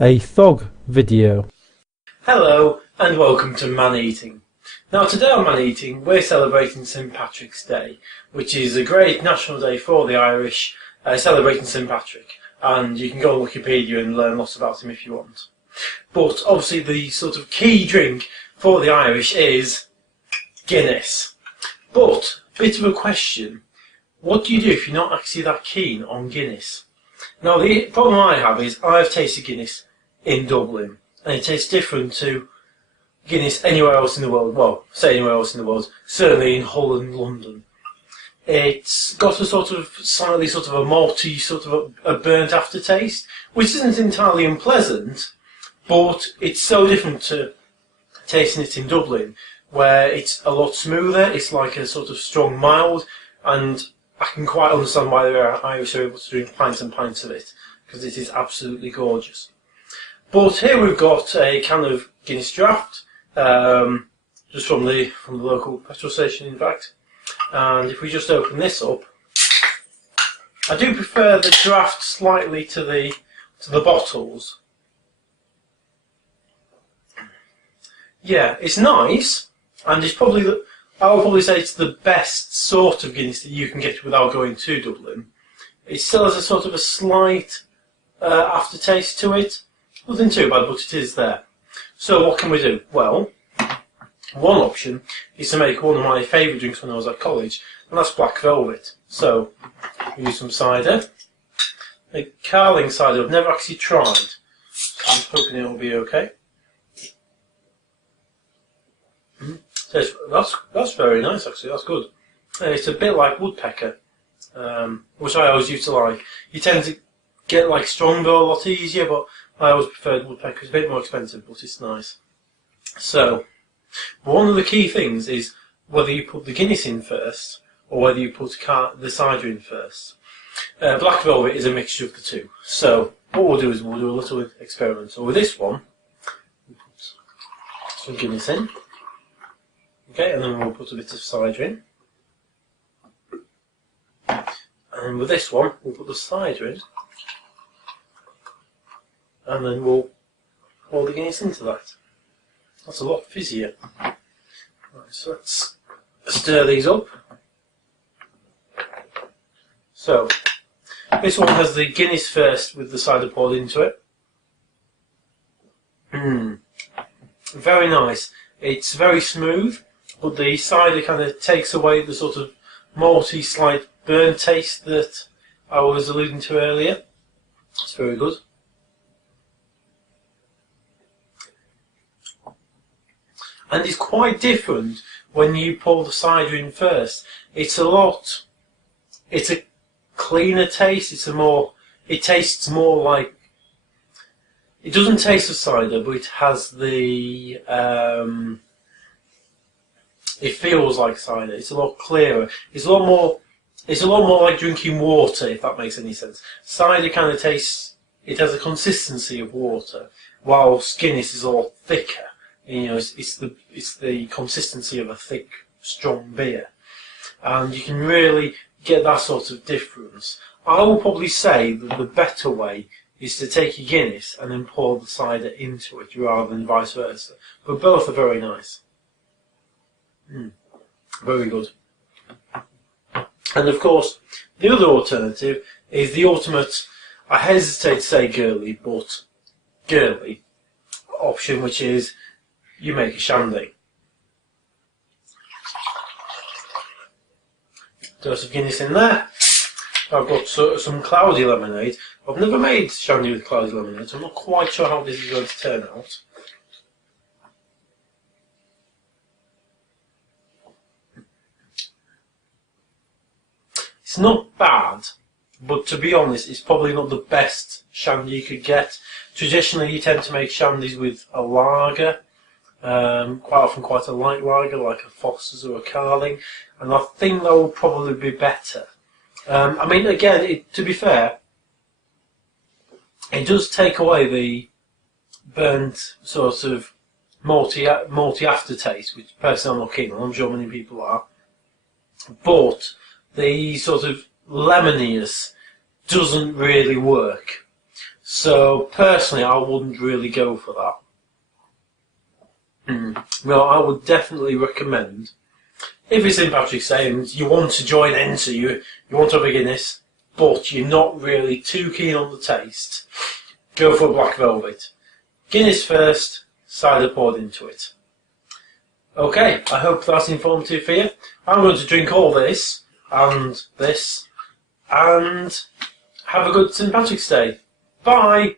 a thog video. Hello and welcome to Man Eating. Now today on Man Eating we're celebrating St Patrick's Day, which is a great national day for the Irish, celebrating St Patrick, and you can go on Wikipedia and learn lots about him if you want. But obviously the sort of key drink for the Irish is Guinness. But, bit of a question, what do you do if you're not actually that keen on Guinness? Now the problem I have is I've tasted Guinness in Dublin, and it tastes different to Guinness anywhere else in the world. Well, say anywhere else in the world, certainly in Holland, London. It's got a slightly a malty, a burnt aftertaste, which isn't entirely unpleasant, but it's so different to tasting it in Dublin, where it's a lot smoother. It's like a sort of strong mild, and I can quite understand why the Irish are able to drink pints and pints of it, because it is absolutely gorgeous. But here we've got a can of Guinness Draft, just from the local petrol station, in fact. And if we just open this up, I do prefer the draft slightly to the bottles. Yeah, it's nice, and it's probably I would probably say it's the best sort of Guinness that you can get without going to Dublin. It still has a sort of a slight aftertaste to it. Nothing too bad, but it is there. So what can we do? Well, one option is to make one of my favourite drinks when I was at college, and that's black velvet. So, we use some cider. A Carling cider I've never actually tried, so I'm hoping it will be okay. So that's very nice actually, that's good. It's a bit like woodpecker, which I always used to like. You tend to get like Strongbow a lot easier, but I always preferred woodpecker. It's a bit more expensive, but it's nice. So, one of the key things is whether you put the Guinness in first, or whether you put the cider in first. Black velvet is a mixture of the two. So, what we'll do is we'll do a little experiment. So with this one, we'll put some Guinness in. Okay, and then we'll put a bit of cider in. And with this one, we'll put the cider in. And then we'll pour the Guinness into that. That's a lot fizzier. Right, so let's stir these up. So, this one has the Guinness first with the cider poured into it. Very nice. It's very smooth, but the cider kind of takes away the sort of malty, slight burnt taste that I was alluding to earlier. It's very good. And it's quite different when you pour the cider in first. It's a cleaner taste. It tastes more like, it doesn't taste of cider, but it has the, it feels like cider. It's a lot clearer. It's a lot more like drinking water, if that makes any sense. Cider kind of tastes, it has a consistency of water, whilst Guinness is a lot thicker. You know, it's the consistency of a thick, strong beer, and you can really get that sort of difference. I will probably say that the better way is to take your Guinness and then pour the cider into it, rather than vice versa. But both are very nice. Very good. And of course, the other alternative is the ultimate, I hesitate to say girly, but girly option, which is you make a shandy. Dose of Guinness in there. I've got some cloudy lemonade. I've never made shandy with cloudy lemonade, so I'm not quite sure how this is going to turn out. It's not bad, but to be honest, it's probably not the best shandy you could get. Traditionally, you tend to make shandies with a lager. Quite often quite a light lager, like a Foster's or a Carling, and I think that will probably be better. I mean, again, to be fair, it does take away the burnt sort of malty aftertaste, which personally I'm not keen on. I'm sure many people are, but the sort of lemoniness doesn't really work. So personally, I wouldn't really go for that. No, I would definitely recommend, if it's St Patrick's Day and you want to join in, so you want to have a Guinness, but you're not really too keen on the taste, go for a black velvet. Guinness first, cider poured into it. Okay, I hope that's informative for you. I'm going to drink all this, and have a good St Patrick's Day. Bye!